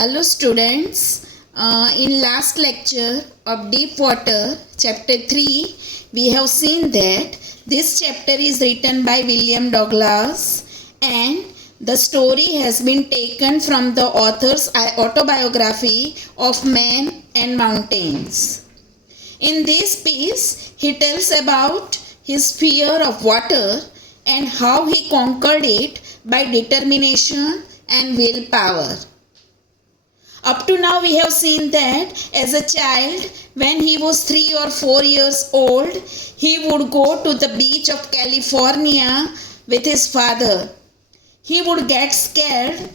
Hello students, in last lecture of Deep Water chapter 3 we have seen that this chapter is written by William Douglas and the story has been taken from the author's autobiography of Men and Mountains. In this piece he tells about his fear of water and how he conquered it by determination and willpower. Up to now we have seen that as a child, when he was 3 or 4 years old, he would go to the beach of California with his father. He would get scared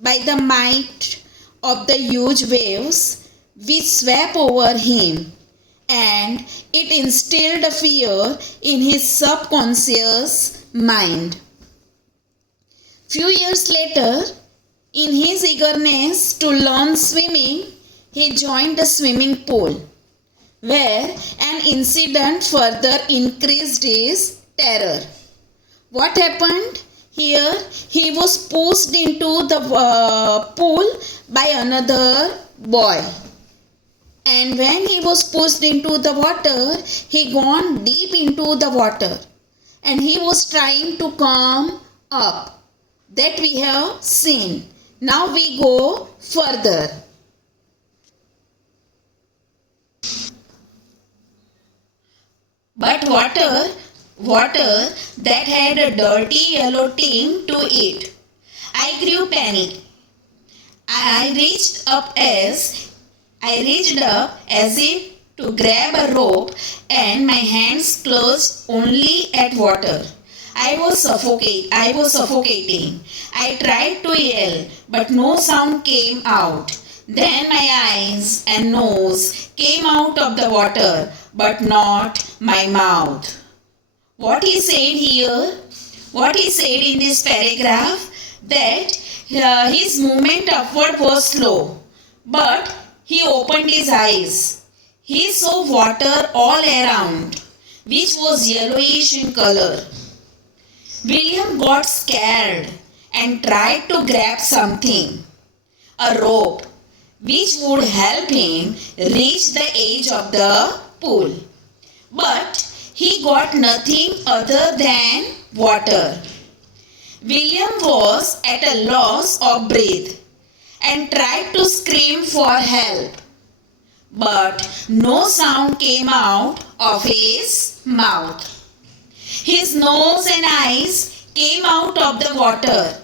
by the might of the huge waves which swept over him, and it instilled a fear in his subconscious mind. Few years later, in his eagerness to learn swimming, he joined a swimming pool, where an incident further increased his terror. What happened? Here, he was pushed into the pool by another boy. And when he was pushed into the water, he gone deep into the water. And he was trying to come up. That we have seen. Now we go further. But water that had a dirty yellow tint to it. I grew panic. I reached up as if to grab a rope, and my hands clutched only at water. I was suffocating. I tried to yell, but no sound came out. Then my eyes and nose came out of the water, but not my mouth. What he said in this paragraph, that his movement upward was slow, but he opened his eyes. He saw water all around, which was yellowish in color. William got scared and tried to grab something, a rope, which would help him reach the edge of the pool. But he got nothing other than water. William was at a loss of breath and tried to scream for help, but no sound came out of his mouth. His nose and eyes came out of the water,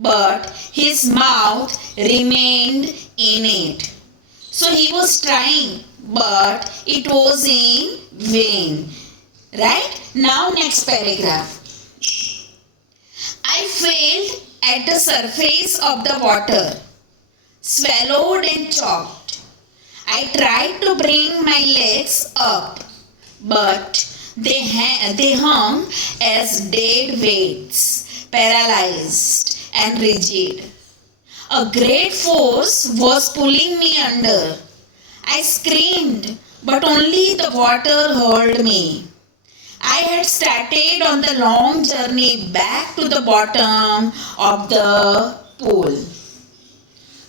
but his mouth remained in it. So he was trying, but it was in vain. Right? Now next paragraph. I failed at the surface of the water, swallowed and choked. I tried to bring my legs up, but they hung as dead weights, paralyzed and rigid. A great force was pulling me under. I screamed, but only the water held me. I had started on the long journey back to the bottom of the pool.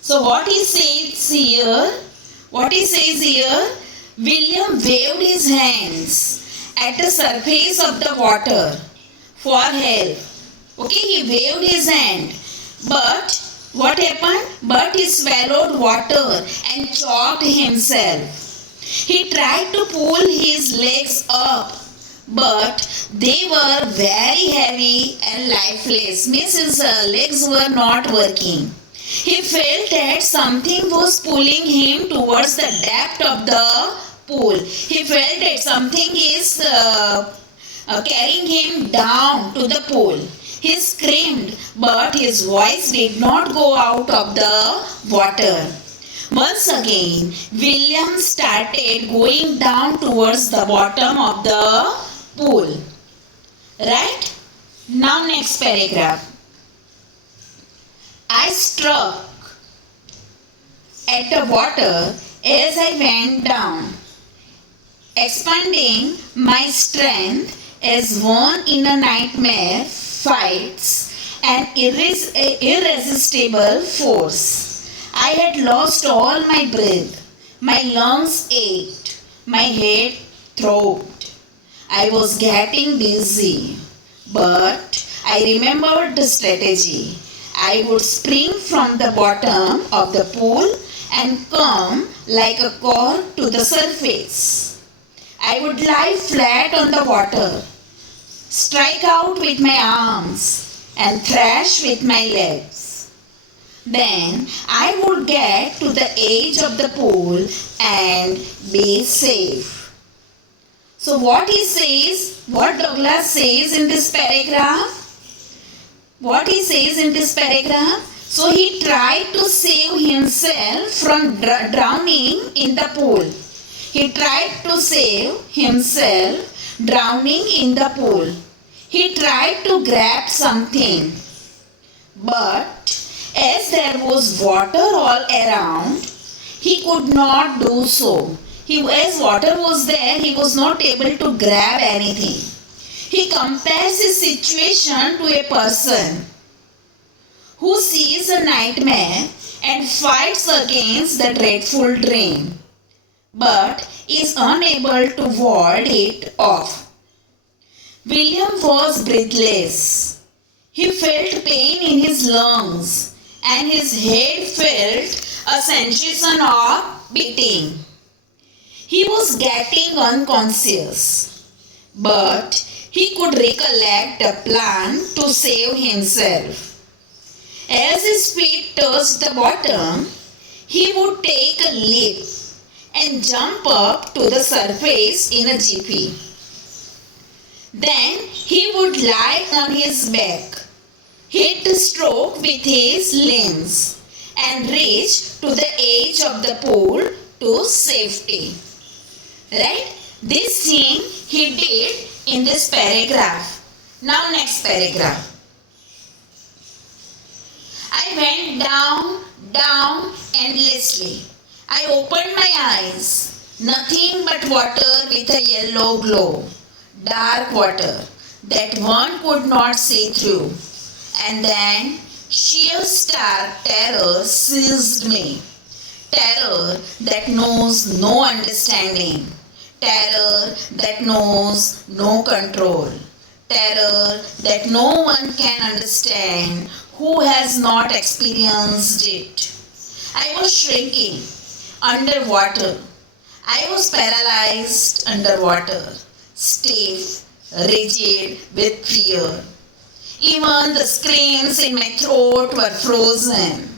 So what he says here, William waved his hands at the surface of the water for help. Okay, he waved his hand. But what happened? But he swallowed water and choked himself. He tried to pull his legs up, but they were very heavy and lifeless. Means his legs were not working. He felt that something was pulling him towards the depth of the pool. He felt that something is carrying him down to the pool. He screamed, but his voice did not go out of the water. Once again, William started going down towards the bottom of the pool. Right? Now next paragraph. I struck at the water as I went down, expanding my strength as one in a nightmare fights an irresistible force. I had lost all my breath. My lungs ached. My head throbbed. I was getting dizzy. But I remembered the strategy. I would spring from the bottom of the pool and come like a cork to the surface. I would lie flat on the water, strike out with my arms, and thrash with my legs. Then I would get to the edge of the pool and be safe. So what Douglas says in this paragraph? So he tried to save himself from drowning in the pool. He tried to save himself drowning in the pool. He tried to grab something. But as there was water all around, he could not do so. As water was there, he was not able to grab anything. He compares his situation to a person who sees a nightmare and fights against the dreadful dream, but is unable to ward it off. William was breathless. He felt pain in his lungs and his head felt a sensation of beating. He was getting unconscious, but he could recollect a plan to save himself. As his feet touched the bottom, he would take a leap and jump up to the surface in a jiffy. Then he would lie on his back, hit the stroke with his limbs, and reach to the edge of the pool to safety. Right? This thing he did in this paragraph. Now next paragraph. I went down endlessly. I opened my eyes. Nothing but water with a yellow glow. Dark water that one could not see through. And then sheer stark terror seized me. Terror that knows no understanding. Terror that knows no control. Terror that no one can understand who has not experienced it. I was shrinking underwater. I was paralyzed underwater, stiff, rigid with fear. Even the screams in my throat were frozen.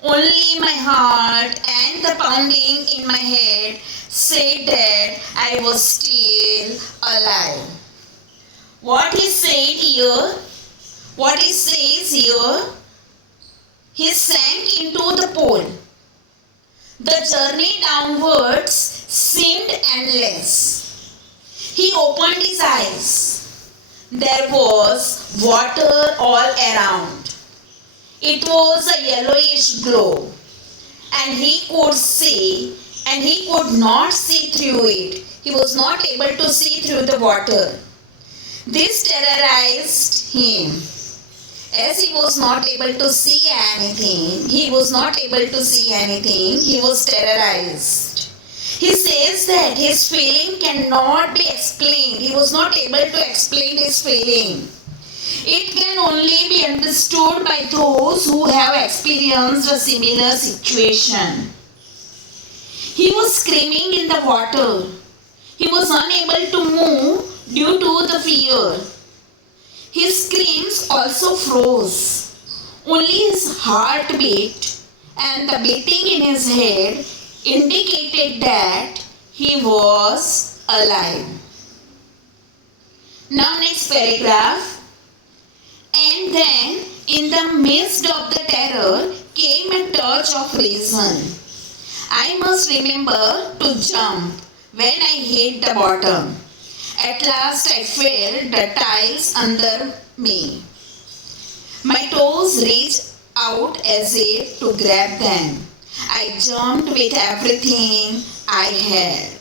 Only my heart and the pounding in my head said that I was still alive. What he says here, he sank into the pool. The journey downwards seemed endless. He opened his eyes. There was water all around. It was a yellowish glow, and he could not see through it. He was not able to see through the water. This terrorized him. As he was not able to see anything, he was terrorized. He says that his feeling cannot be explained. He was not able to explain his feeling. It can only be understood by those who have experienced a similar situation. He was screaming in the water. He was unable to move due to the fear. His screams also froze. Only his heart beat, and the beating in his head indicated that he was alive. Now next paragraph. And then in the midst of the terror came a touch of reason. I must remember to jump when I hit the bottom. At last I felt the tiles under me. My toes reached out as if to grab them. I jumped with everything I had.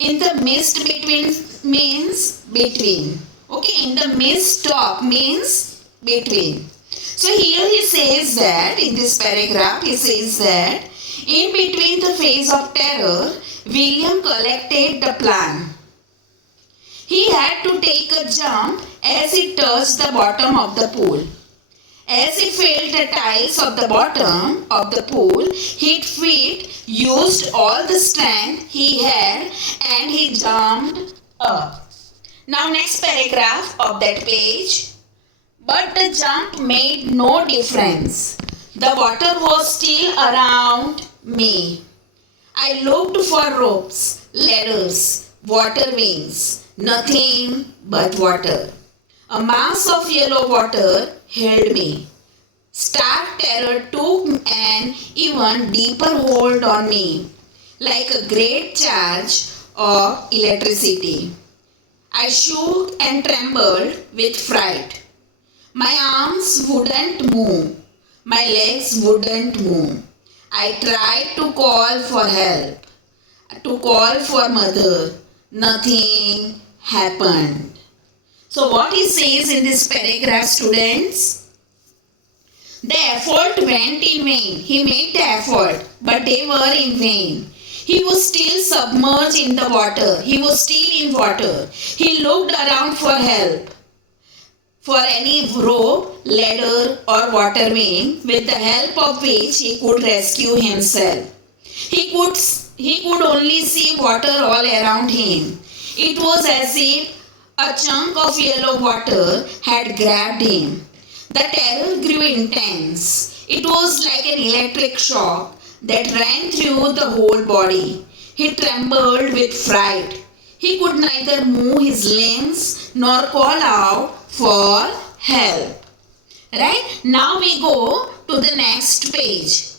In the midst between means between. Okay, in the midst of means between. So here he says that, in this paragraph, he says that in between the phase of terror, William collected the plan. He had to take a jump as he touched the bottom of the pool. As he felt the tiles of the bottom of the pool, his feet used all the strength he had and he jumped up. Now next paragraph of that page. But the jump made no difference. The water was still around me. I looked for ropes, ladders, water wings. Nothing but water. A mass of yellow water held me. Stark terror took an even deeper hold on me, like a great charge of electricity. I shook and trembled with fright. My arms wouldn't move. My legs wouldn't move. I tried to call for help, to call for mother. Nothing happened. So what he says in this paragraph, students? The effort went in vain. He made the effort, but they were in vain. He was still submerged in the water. He was still in water. He looked around for help, for any rope, ladder or water wing with the help of which he could rescue himself. He could only see water all around him. It was as if a chunk of yellow water had grabbed him. The terror grew intense. It was like an electric shock that ran through the whole body. He trembled with fright. He could neither move his limbs nor call out for help. Right? Now we go to the next page.